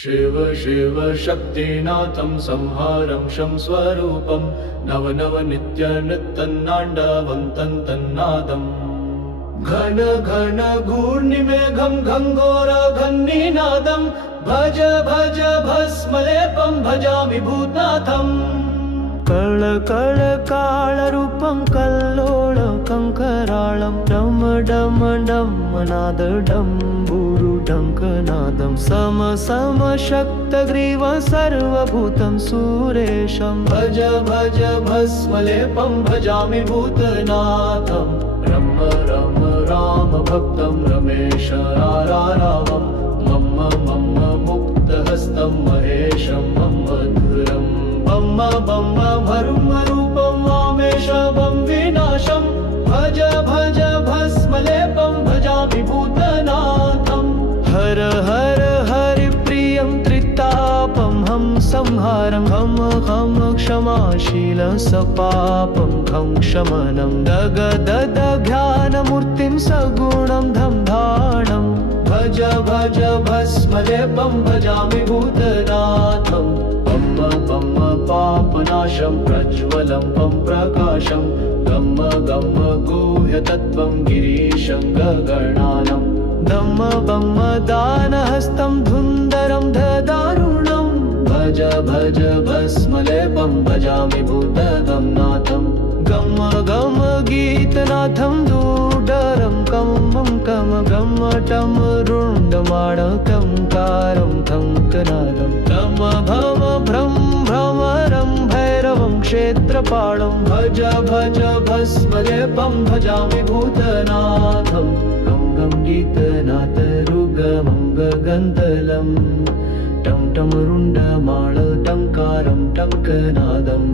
शिव शिव शक्तिनाथं संहारं शं स्वरूपं नव नव नित्य नृत्यन्नाण्डवन्तं तन्नादम् घन घन घूर्णिमेघं घंघोर घन्निनादं भज भज भस्मलेपं भजामि भूतनाथम् कळ कळ काळरूपं कल्लोळ कंकराळं डम डम डम नाद डम्बुरु डंकनादं सम सम शक्तग्रीव सर्वभूतं सुरेशं भज भज भस्मलेपं भजामि भूतनाथं रम रम राम भक्तं रमेश रारारावं मम मम मुक्तहस्तं महेशं मम मधुरं बम बम भरुमरूपं वामेशं विनाशं भज भज भस्मलेपं भजामि भूतनाथं हर हर हरिप्रियं त्रितापं हम संहारं हम हम क्षमाशील सपापं खं शमनं दग दद ज्ञानमूर्तिं सगुणं धं धाणं भज भज भस्मलेपं भजामि भूतनाथं बम बम पापनाशं प्रज्वलं पं प्रकाशं गम गम गुह्यतत्त्वं गिरीशं गगणानं दम बम दानहस्तं धुन्धरं ददारुणं भज भज भस्मलेपं भजामि भूतनाथं गम गम गीतनाथं दूडरं कमं कम गम टम रुण्डमाणकं कारं कङ्कनादं तम भम भ्रं भ्रमरं भैरवं क्षेत्रपालं भज भज भस्मलेपं भजामि भूतनाथं गं गं गीतनाथ रुगमं गगन्तलं टं टं रुण्डमाळ टङ्कारं टङ्कनादं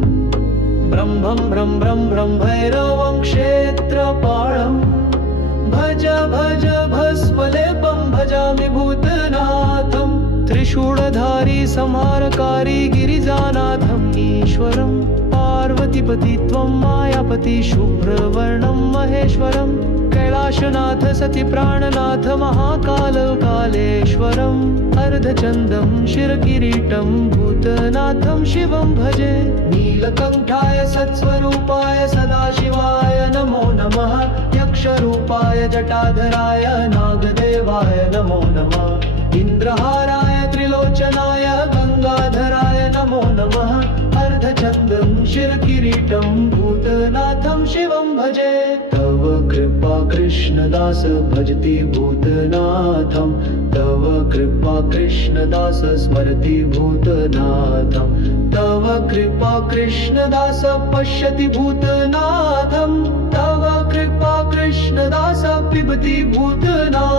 ब्रं ब्रं ब्रं ब्रं भैरवं क्षेत्रपालं भज भज भस्मलेपं भजामि भूतनाथं त्रिशूलधारी संहारकारी गिरिजानाथम् ईश्वरं पार्वतीपति त्वं मायापति शुभ्रवर्णं महेश्वरं कैलाशनाथ सति प्राणनाथ महाकाल कालेश्वरम् अर्धचन्दं शिरकिरीटं भूतनाथं शिवं भजे नीलकण्ठाय सत्स्वरूपाय सदाशिवाय नमो नमः यक्षरूपाय जटाधराय नागदेवाय नमो नमः इन्द्रहाराय त्रिलोचनाय गंगाधराय नमो नमः अर्धचन्दं शिरकिरीटं भूतनाथं शिवं भजे तव कृपा कृष्णदास भजति भूतनाथं तव कृपा कृष्णदास स्मरति भूतनाथं तव कृपा कृष्णदास पश्यति भूतनाथं तव कृपा कृष्णदास पिबति भूतनाथं